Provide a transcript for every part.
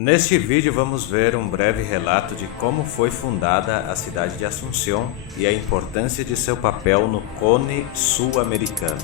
Neste vídeo vamos ver um breve relato de como foi fundada a cidade de Assunción e a importância de seu papel no Cone Sul-Americano.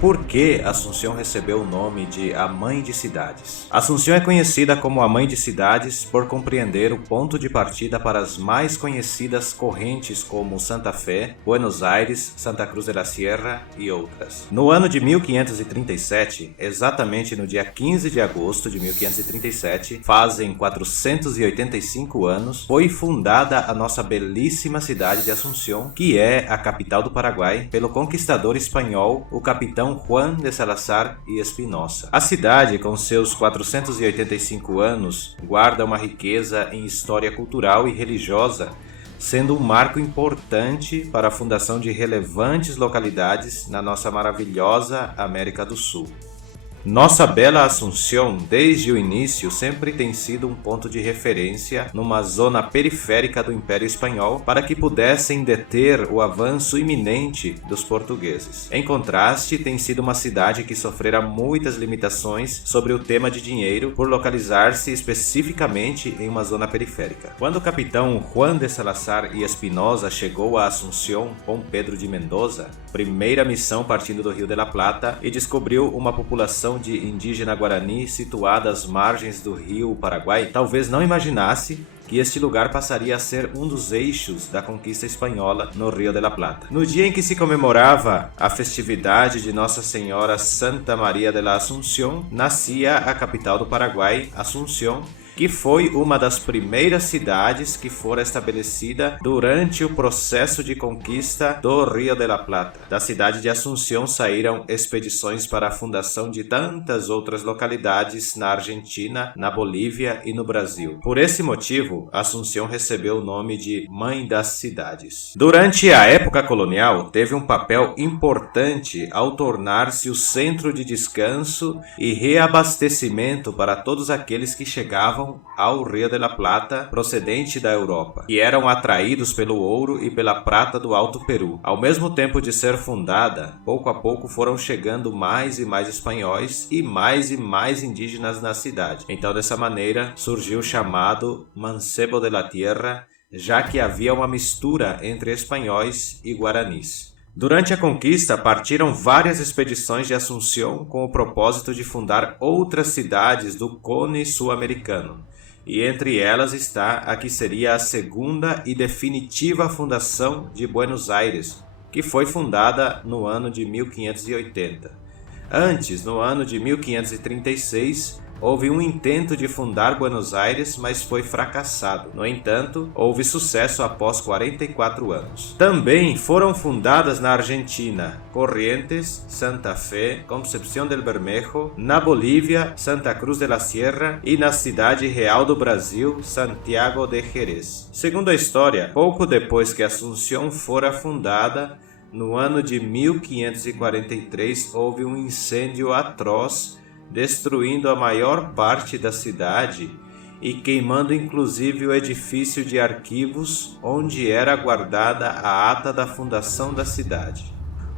Por que Assunción recebeu o nome de a Mãe de Cidades? Assunción é conhecida como a Mãe de Cidades por compreender o ponto de partida para as mais conhecidas correntes como Santa Fé, Buenos Aires, Santa Cruz de la Sierra e outras. No ano de 1537, exatamente no dia 15 de agosto de 1537, fazem 485 anos, foi fundada a nossa belíssima cidade de Assunción, que é a capital do Paraguai, pelo conquistador espanhol, o capitão Juan de Salazar y Espinosa. A cidade, com seus 485 anos, guarda uma riqueza em história cultural e religiosa, sendo um marco importante para a fundação de relevantes localidades na nossa maravilhosa América do Sul. Nossa bela Assunción, desde o início, sempre tem sido um ponto de referência numa zona periférica do Império Espanhol para que pudessem deter o avanço iminente dos portugueses. Em contraste, tem sido uma cidade que sofrera muitas limitações sobre o tema de dinheiro por localizar-se especificamente em uma zona periférica. Quando o capitão Juan de Salazar y Espinosa chegou a Assunción com Pedro de Mendoza, primeira missão partindo do Rio de la Plata, e descobriu uma população de indígena guarani situada às margens do rio Paraguai, talvez não imaginasse que este lugar passaria a ser um dos eixos da conquista espanhola no Rio de la Plata. No dia em que se comemorava a festividade de Nossa Senhora Santa Maria de la Assunción, nascia a capital do Paraguai, Assunción, que foi uma das primeiras cidades que fora estabelecida durante o processo de conquista do Rio de la Plata. Da cidade de Assunción saíram expedições para a fundação de tantas outras localidades na Argentina, na Bolívia e no Brasil. Por esse motivo, Assunción recebeu o nome de Mãe das Cidades. Durante a época colonial, teve um papel importante ao tornar-se o centro de descanso e reabastecimento para todos aqueles que chegavam ao Rio de la Plata procedente da Europa, que eram atraídos pelo ouro e pela prata do Alto Peru. Ao mesmo tempo de ser fundada, pouco a pouco foram chegando mais e mais espanhóis e mais indígenas na cidade. Então, dessa maneira, surgiu o chamado Mancebo de la Tierra, já que havia uma mistura entre espanhóis e guaranis. Durante a conquista, partiram várias expedições de Assunción com o propósito de fundar outras cidades do Cone Sul-Americano, e entre elas está a que seria a segunda e definitiva fundação de Buenos Aires, que foi fundada no ano de 1580. Antes, no ano de 1536, houve um intento de fundar Buenos Aires, mas foi fracassado. No entanto, houve sucesso após 44 anos. Também foram fundadas na Argentina Corrientes, Santa Fé, Concepción del Bermejo, na Bolívia, Santa Cruz de la Sierra e na cidade real do Brasil, Santiago de Jerez. Segundo a história, pouco depois que Assunción fora fundada, no ano de 1543, houve um incêndio atroz destruindo a maior parte da cidade e queimando inclusive o edifício de arquivos onde era guardada a ata da fundação da cidade.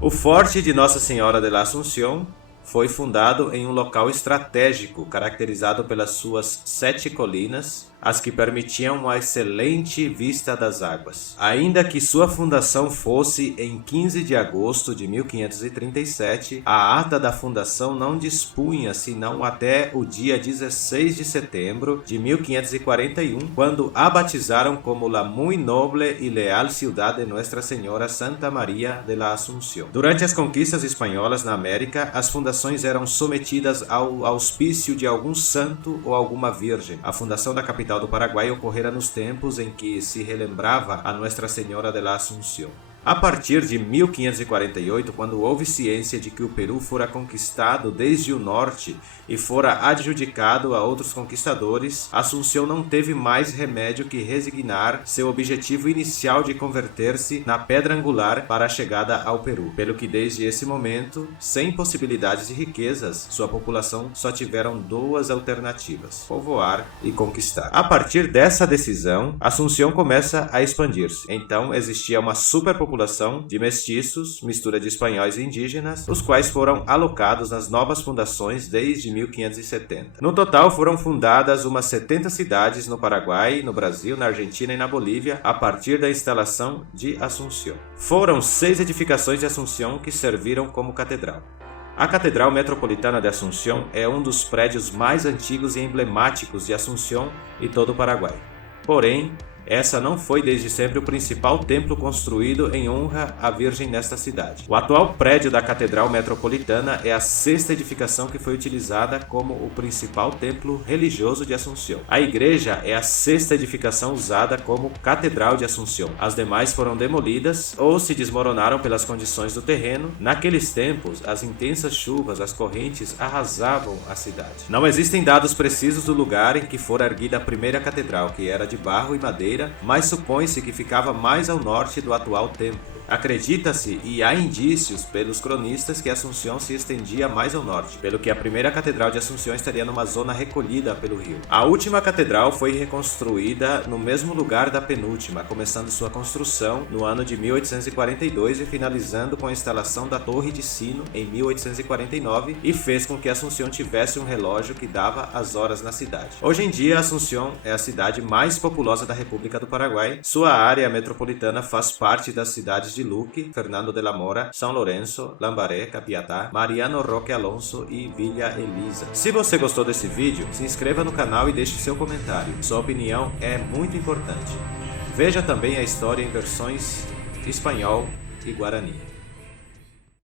O Forte de Nossa Senhora de la Assunción foi fundado em um local estratégico caracterizado pelas suas 7 colinas, as que permitiam uma excelente vista das águas. Ainda que sua fundação fosse em 15 de agosto de 1537, a ata da fundação não dispunha senão até o dia 16 de setembro de 1541, quando a batizaram como La Muy Noble y Leal Ciudad de Nuestra Senhora Santa Maria de la Assunción. Durante as conquistas espanholas na América, as fundações eram sometidas ao auspício de algum santo ou alguma virgem. A fundação da capital do Paraguai ocorrera nos tempos em que se relembrava a Nuestra Senhora de la Assunción. A partir de 1548, quando houve ciência de que o Peru fora conquistado desde o norte e fora adjudicado a outros conquistadores, Assunción não teve mais remédio que resignar seu objetivo inicial de converter-se na pedra angular para a chegada ao Peru, pelo que desde esse momento, sem possibilidades de riquezas, sua população só tiveram 2 alternativas: povoar e conquistar. A partir dessa decisão, Assunción começa a expandir-se. Então existia uma superpopulação população de mestiços, mistura de espanhóis e indígenas, os quais foram alocados nas novas fundações desde 1570. No total foram fundadas umas 70 cidades no Paraguai, no Brasil, na Argentina e na Bolívia, a partir da instalação de Assunção. Foram 6 edificações de Assunção que serviram como catedral. A Catedral Metropolitana de Assunção é um dos prédios mais antigos e emblemáticos de Assunção e todo o Paraguai. Porém, essa não foi desde sempre o principal templo construído em honra à Virgem nesta cidade. O atual prédio da Catedral Metropolitana é a 6ª edificação que foi utilizada como o principal templo religioso de Assunção. A igreja é a 6ª edificação usada como Catedral de Assunção. As demais foram demolidas ou se desmoronaram pelas condições do terreno. Naqueles tempos, as intensas chuvas, as correntes arrasavam a cidade. Não existem dados precisos do lugar em que fora erguida a primeira catedral, que era de barro e madeira, mas supõe-se que ficava mais ao norte do atual templo. Acredita-se e há indícios pelos cronistas que Assunção se estendia mais ao norte, pelo que a primeira catedral de Assunção estaria numa zona recolhida pelo rio. A última catedral foi reconstruída no mesmo lugar da penúltima, começando sua construção no ano de 1842 e finalizando com a instalação da Torre de Sino em 1849, e fez com que Assunção tivesse um relógio que dava as horas na cidade. Hoje em dia, Assunção é a cidade mais populosa da República do Paraguai. Sua área metropolitana faz parte das cidades de Luque, Fernando de la Mora, São Lourenço, Lambaré, Capiatá, Mariano Roque Alonso e Villa Elisa. Se você gostou desse vídeo, se inscreva no canal e deixe seu comentário. Sua opinião é muito importante. Veja também a história em versões espanhol e guarani.